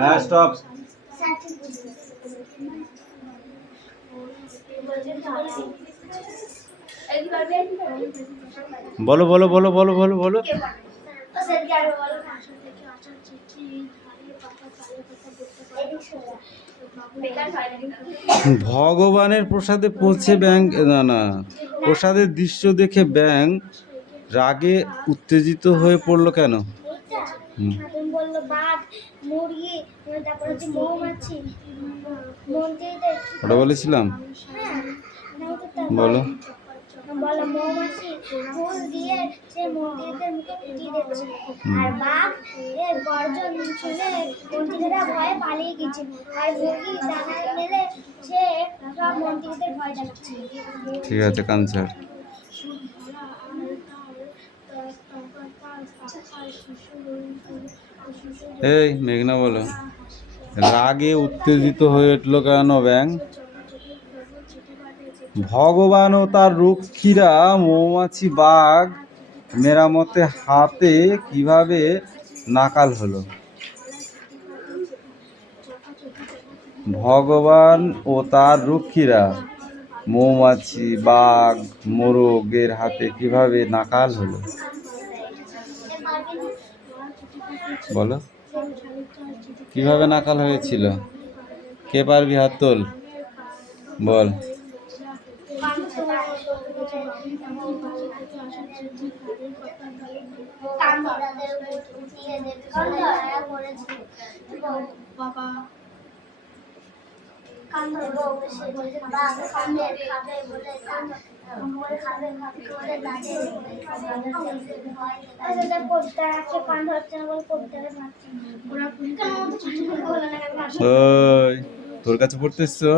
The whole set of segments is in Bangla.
হ্যাঁ স্টপ। বলো বলো বলো বলো বলো বলো। ভগবানের প্রসাদে পৌঁছে ব্যাং না না প্রসাদের দৃশ্য দেখে ব্যাং রাগে উত্তেজিত হয়ে পড়লো কেন? ওটা বলেছিলাম, বলো। মৌমাছি ফুল দিয়ে সে মন্ত্রীদের মুখে পিটিয়ে দিচ্ছে, আর বাঘ এর গর্জন শুনে মন্ত্রীরা ভয়ে পালিয়ে গেছে, আর মুরগি দানা মেলে সে সব মন্ত্রীদের ভয় দেখাচ্ছে। ঠিক আছে, কানসার। এই মেঘনা বলো, রাগে উত্তেজিত হয়ে উঠল কেন ব্যাং? ভগবান ও তার রক্ষীরা মৌমাছি বাঘ মেরামতে হাতে কিভাবে নাকাল হলো? ভগবান ও তার রক্ষীরা মৌমাছি বাঘ মোরগের হাতে কিভাবে নাকাল হলো? বলো, কিভাবে নাকাল হয়েছিল? কে পারবি? হাত তোল, বল। তোর কাছে পড়তে এসছো?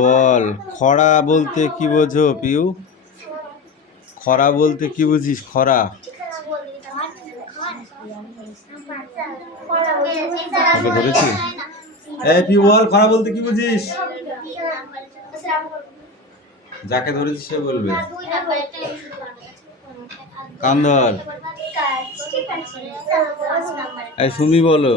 বল, খরা বলতে কি বোঝো পিউ? খরা বলতে কি বুঝিস? খরা ওকে ধরেছি। এই পিউ বল, খরা বলতে কি বুঝিস? যাকে ধরেছিস সে বলবে। কান্দর, এই সুমি বলো।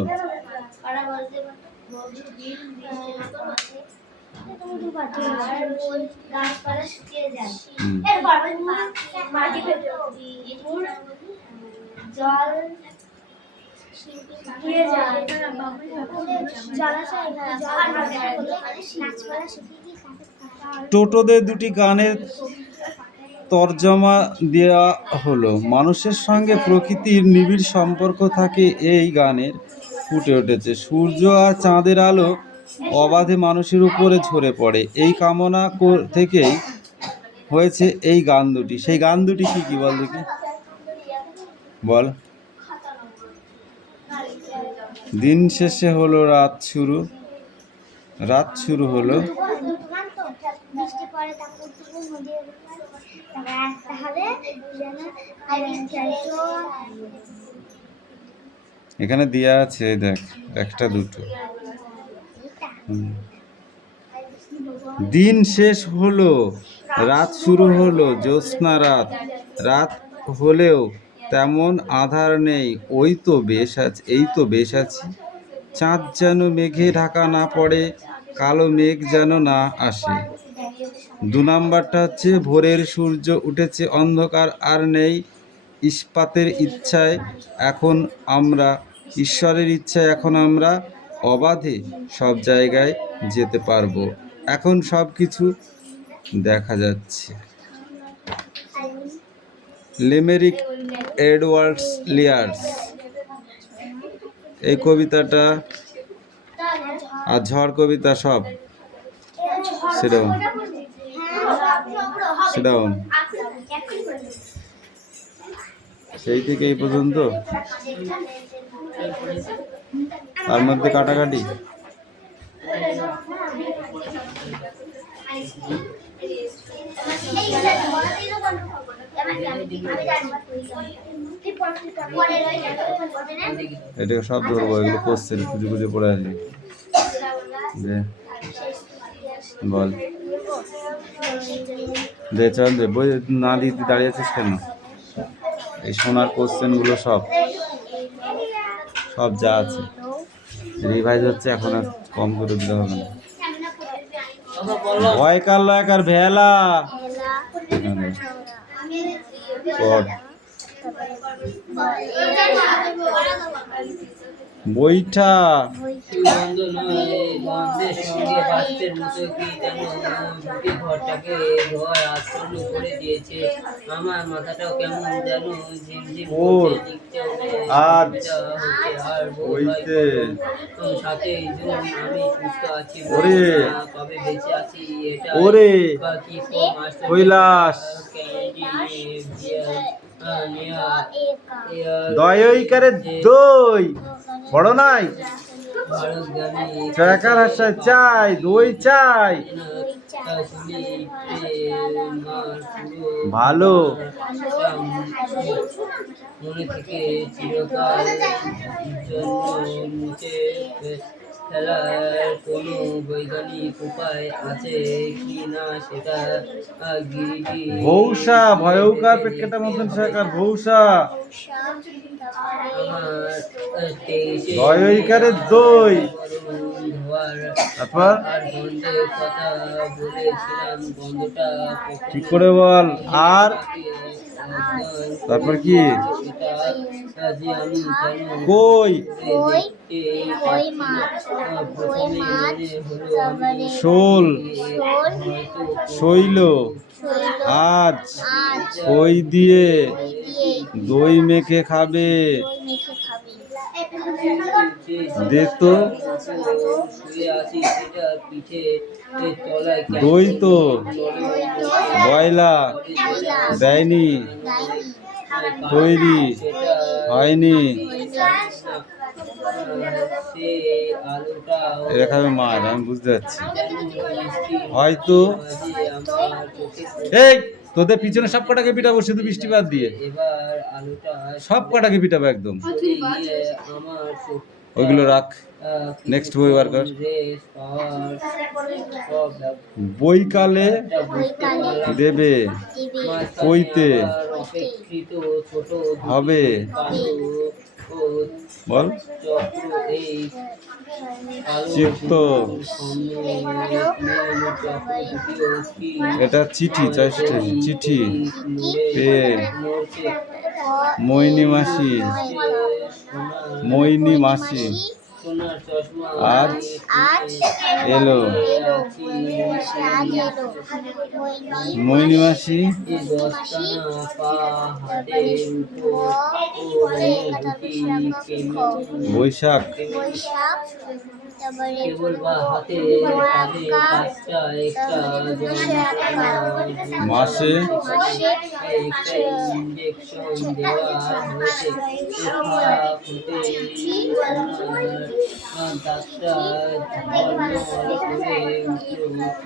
টোটোদের দুটি গানের তর্জমা দেওয়া হলো। মানুষের সঙ্গে প্রকৃতির নিবিড় সম্পর্ক থাকে এই গানের ফুটে উঠেছে। সূর্য আর চাঁদের আলো অবাধে মানুষের উপরে ঝরে পড়ে, এই কামনা থেকেই হয়েছে এই গান দুটি। সেই গান দুটি কি কি বল দেখি, বল। দিন শেষে হলো রাত শুরু, রাত শুরু হলো। এখানে দেয়া আছে, দেখ, একটা দুটো। দিন শেষ হলো, রাত শুরু হলো, জ্যোৎস্না রাত। রাত হলেও তেমন আধার নেই, ওই তো বেশ আছে, এই তো বেশ আছি। চাঁদ যেন মেঘে ঢাকা না পড়ে, কালো মেঘ যেন না আসে। 2 নাম্বারটা হচ্ছে ভোরের সূর্য উঠেছে, অন্ধকার আর নেই। ইস্পাতের ইচ্ছায় এখন আমরা, ঈশ্বরের ইচ্ছায় এখন আমরা অবাধে সব জায়গায় যেতে পারবো। এখন সব কিছু দেখা যাচ্ছে। Limerick, Edwards Lear's. এই কবিতাটা আর ঝড় কবিতা সব সেটাও সেটাও সেই থেকে এই পর্যন্ত, তার মধ্যে কাটাকাটি। এটাকে সব ধরবো, এগুলো কোশ্চেন খুঁজে খুঁজে পড়ে আসি। বল। দে চল দে, বই না দিতে দাঁড়িয়ে আছিস কেন? এই সোনার কোশ্চেনগুলো সব সব যা আছে রিভাইজ হচ্ছে, এখন আর কম করে দিতে হবে না। ভয় কার লয়কার ভেলা এখানে পড়। বইটা বন্ধ নয়, বন্ধের সঙ্গে বাস্তের মতো কি যেন দুটি ঘরটাকে ভয় আচ্ছন্ন করে দিয়েছে। আমার মাথাটাও কেমন যেন ঝিমঝিম ওর করছে, লিখতে আজ হচ্ছে। আর ওইতে সাথে এই জন্য আমি সুস্থ আছি, ওরে কবে বেঁচে আছি এটা ওরে বা কি কম আশ্চর্য। কৈলাস দয়ইকারে দই বড় নাই চয়াকার হাসায় চাই দই চাই ভালো মনে থেকে চিরকাল জন্য মুছে ফেলার কোনো বৈজ্ঞানিক উপায় আছে কি না সেটা গিরিটি ভৌসা ভয়ঙ্কর পেটকাটা মতন সরকার ভৌসা দয়ইকারে দই তারপর ঠিক করে বল। আর তারপর কি কই শোল শৈল আজ কই দিয়ে দই মেখে খাবে দে তো দই তো বয়লা দেয়নি তৈরি হয়নি এখানে মার আমি বুঝতে পারছি হয়তো এই তোদের পিছনে সব কটাকে পিটাবো শুধু বৃষ্টিপাত দিয়ে সব কটাকে পিটাবো একদম ওইগুলো রাখ নেক্সট বই বার কর বইকালে দেবে কইতে হবে বল চিত্ত এটা চিঠি চিঠি পেন মইনি মাসি আজ এলো মইনি মাসি বৈশাখ মাসে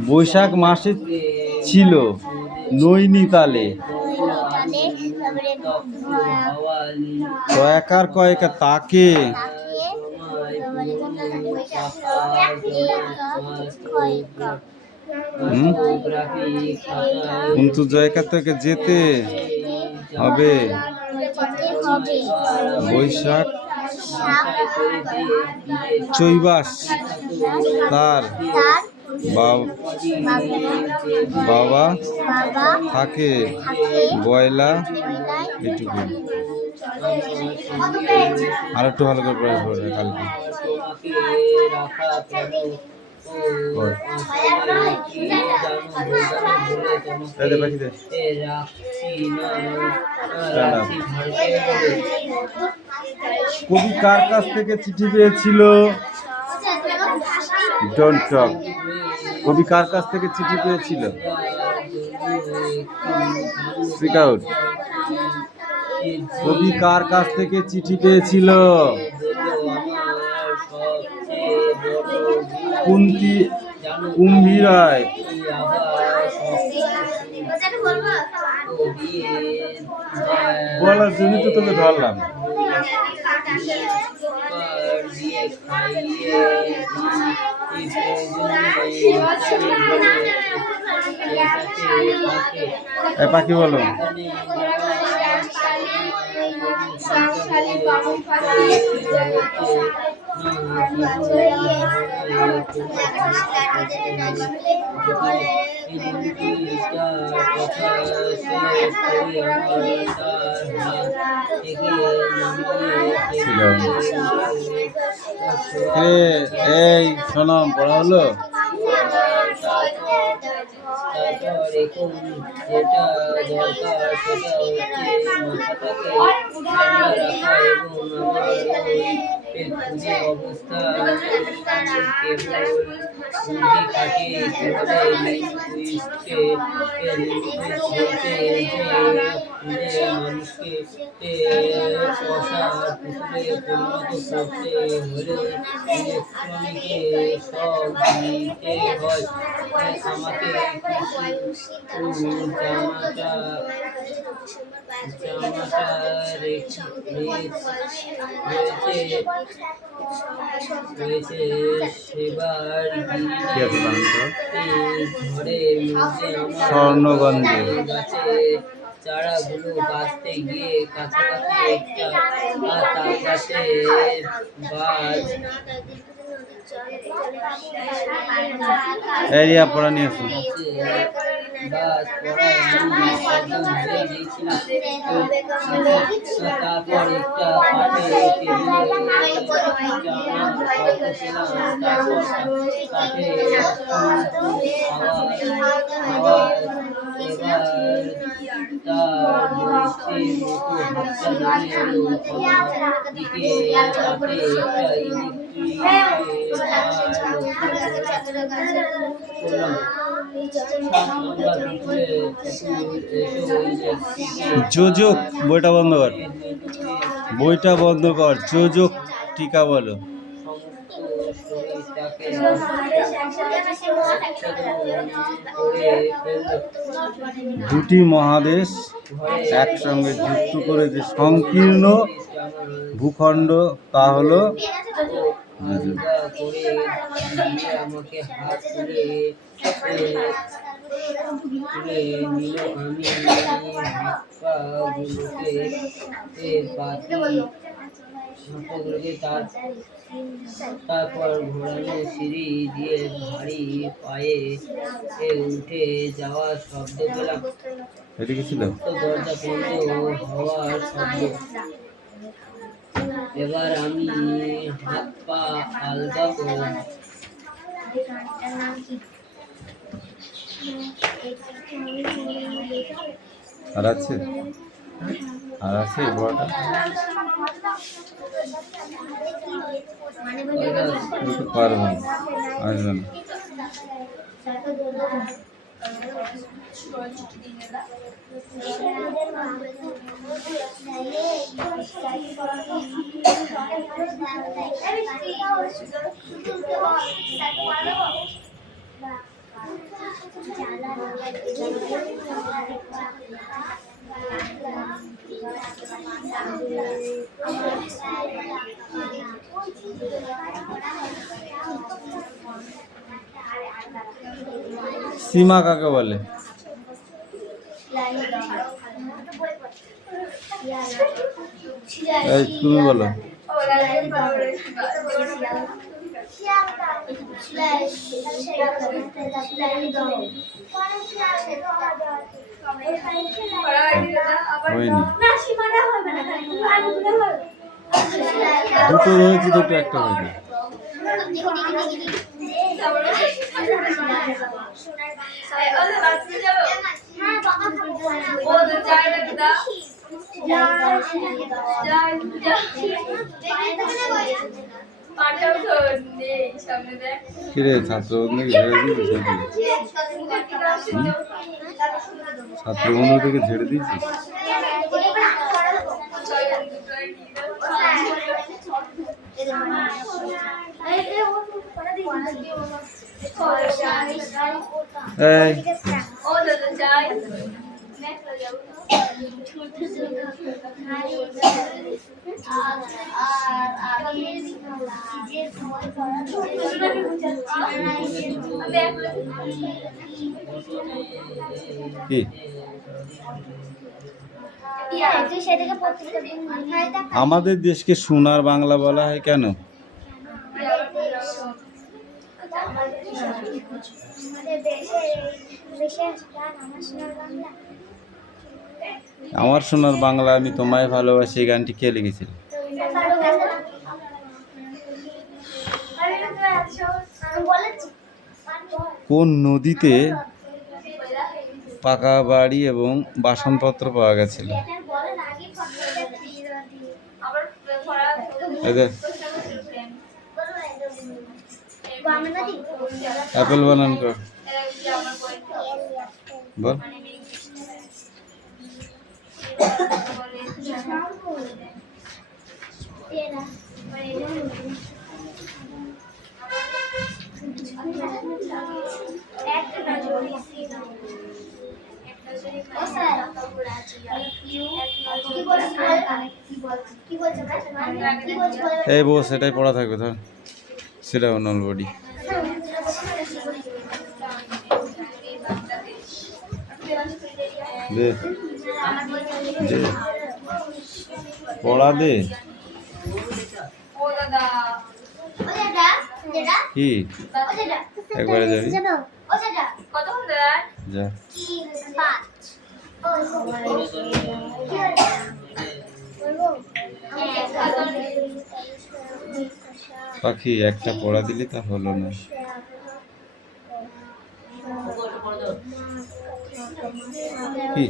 বৈশাখ মাসে ছিল নৈনিতালে কয়েকার কয়েকা তাকে কিন্তু জায়গা থেকে যেতে হবে বৈশাখ চৈবাস তার বাবা থাকে বয়লা এটুকু আর একটু ভালো করে প্রয়াস করবে কালকে কবি কার কাছ থেকে চিঠি পেয়েছিল ডোন্ট টক কবি কার কাছ থেকে চিঠি পেয়েছিল স্পিক আউট কবি কার কাছ থেকে চিঠি পেয়েছিল কুন্তি কুম্ভীরায় বলার জন্য তো তোকে ধরলাম এই পাখি বলো। এই শোনো, পড়া হলো? তারপর এখন যেটা দরকার সেটা হচ্ছে মাথাটাকে ঠান্ডা রাখা এবং আমার ওই খুঁজে অবস্থা কেবল বুদ্ধি খাটিয়ে কিভাবে লিঙ্গুইস্টকে যে মানুষকে অসার পুতুলে পরিণত করতে হলে ইলেকট্রনিকে সব দিতে হয়। আমাকে জামাটা রয়েছে সেবার ঘরের মধ্যে স্বর্ণগঞ্জে গাছে চারাগুলো বাঁচতে গিয়ে কাছাকাছি একটা তাল গাছে বাজ এরিয়া পড়া নিয়ে আসুন। বাজ পড়ায় আমি একদম ভুলে গিয়েছিলাম। তারপর একটা কাঠে যোজক বইটা বন্ধ কর, বইটা বন্ধ কর। যোজক টিকা বলো। দুটি মহাদেশ একসঙ্গে যুক্ত করে যে সংকীর্ণ ভূখণ্ড তা হলো আমাকে হাত তুলে নিল। আমি হাত পাগুলোকে তারপর ঘোরানো সিঁড়ি দিয়ে ভারী পায়ে উঠে যাওয়ার শব্দ পেলাম। এটা কি ছিল? দরজা বন্ধ হওয়ার শব্দ। এবার আমি হাত পা আলগা করলাম। আর আছে? আর আছে বড়টা? পারবো না, আসবে না। সীমা কাকে বলে? এই তুমি বলো। হয়নি, দুটো রয়েছে, দুটো একটা হয়নি। কিরে ছাত্র বন্ধু ঝেড়ে দিয়েছিস? ছাত্র বন্ধু থেকে ঝেড়ে দিয়েছিস? কি তুই সেটাকে প্রত্যেকটা দিন মাথায় দেখ। আমাদের দেশকে সোনার বাংলা বলা হয় কেন? আমাদের দেশের বিশেষ গান আমার সোনার বাংলা। আমার সোনার বাংলা আমি তোমায় ভালোবাসি, এই গানটি কে লিখেছিল? আমি বলেছি কোন নদীতে পাকা বাড়ি এবং বাসনপত্র পাওয়া গেছিল? বলেন আগে এদের অ্যাপেল বানান কর, বল। এই বস, সেটাই পড়া থাকবে, ধর সেটা নল বডি। দে দে পড়া দে। কি একবারে যাবি? যা। পাখি একটা পড়া দিলি তা হলো না। কি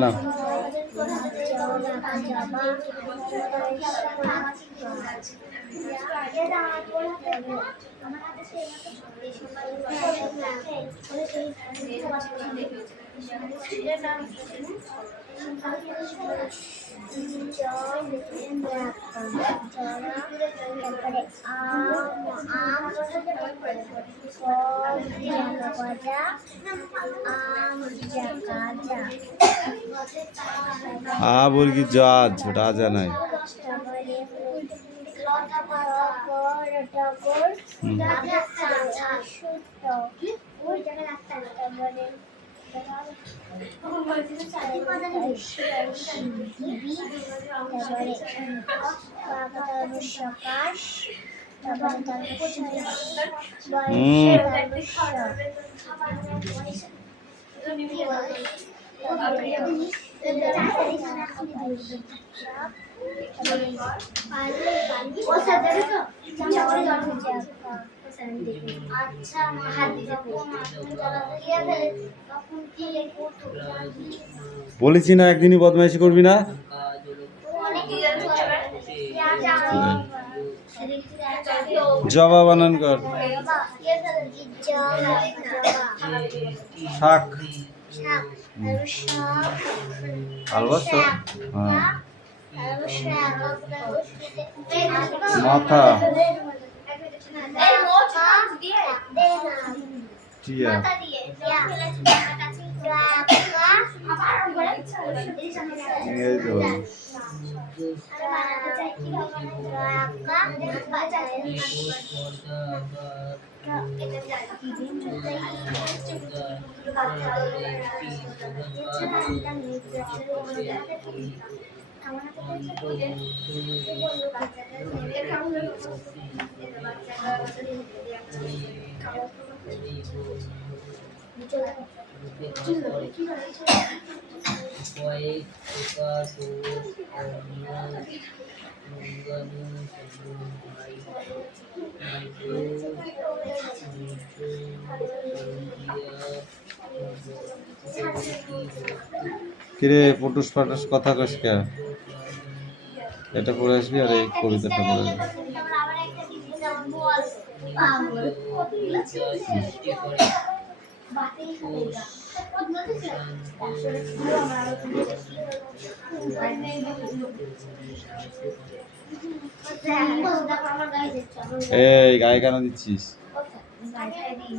না বর্গী জাজ, রাজা নাই। বলেছি না একদিনই বদমাইশি করবি না। জবা বানান কর। শাক ভালোবাসো? হ্যাঁ। মাথা টিয়া। এই তো কিরে পটুস পাটুস কথা কস কে? এটা পড়ে আসবি আর এই কবিতাটা পড়ে আসবি। আবার একটা দিবি যেমন বল পাগল সৃষ্টি করে বাতেই আমার গায়ে দিচ্ছে এই গায়ে কেন দিচ্ছিস? গায়ে দিই